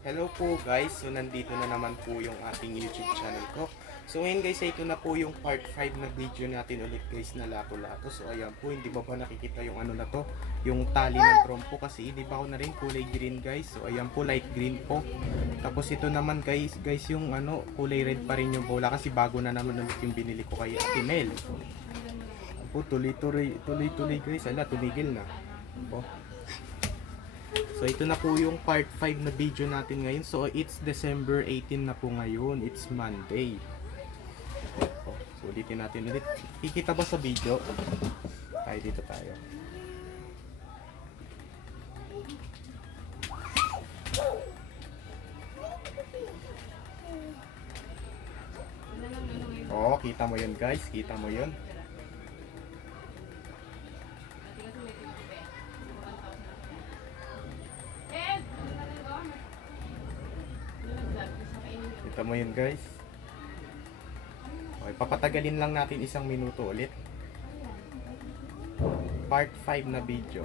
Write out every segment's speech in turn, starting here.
Hello po guys, so nandito na naman po yung ating YouTube channel ko. So ngayon guys, ito na po yung part 5 na video natin ulit guys na lato-lato. So ayan po, hindi ba ba nakikita yung ano na to? Yung tali ng trompo kasi hindi ba ako na rin kulay green guys. So ayan po, light green po. Tapos ito naman guys, guys yung ano, kulay red pa rin yung bola kasi bago na naman ulit yung binili ko kay Ate Mel. Po, tuloy-tuloy, tuloy-tuloy guys. Ala, tumigil na. Po. So ito na po yung part 5 na video natin ngayon. So it's December 18 na po ngayon. It's Monday. So, so ulitin natin ulit. Kikita ba sa video? Tayo dito tayo. Oo, kita mo yun guys. Kita mo yun. Kita mo yun guys. Okay, papatagalin lang natin isang minuto ulit. Part 5 na video.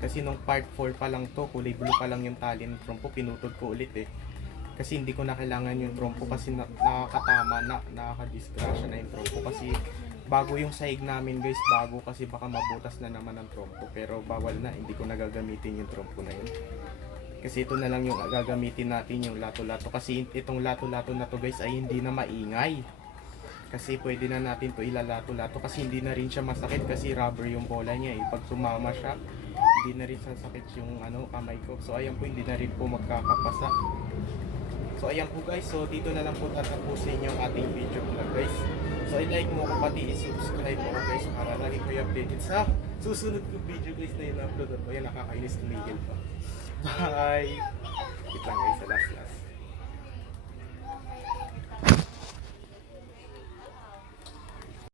Kasi nung part 4 pa lang to, kulay blue pa lang yung tali ng trompo, pinutol ko ulit eh. Kasi hindi ko na kailangan yung trompo kasi na, nakakatama na, nakakadisgrasya na yung trompo. Kasi bago yung sahig namin guys, bago kasi baka mabutas na naman ang trompo. Pero bawal na, hindi ko nagagamitin yung trompo na yun. Kasi ito na lang yung gagamitin natin yung lato-lato. Kasi itong lato-lato na to guys ay hindi na maingay. Kasi pwede na natin to ilalato-lato kasi hindi na rin siya masakit kasi rubber yung bola niya eh. Pag sumama siya, hindi na rin sasakit yung ano, kamay ko. So ayan po, hindi na rin po magkakapasa. So ayan po guys, so dito na lang po tatapusin yung ating video vlog guys. So i-like mo ko pati i-subscribe mo ko guys para lagi kayo updated sa susunod kong video guys na in-upload ko. Yan nakakainis tumigil pa. Bye! Wait lang guys, sa last last.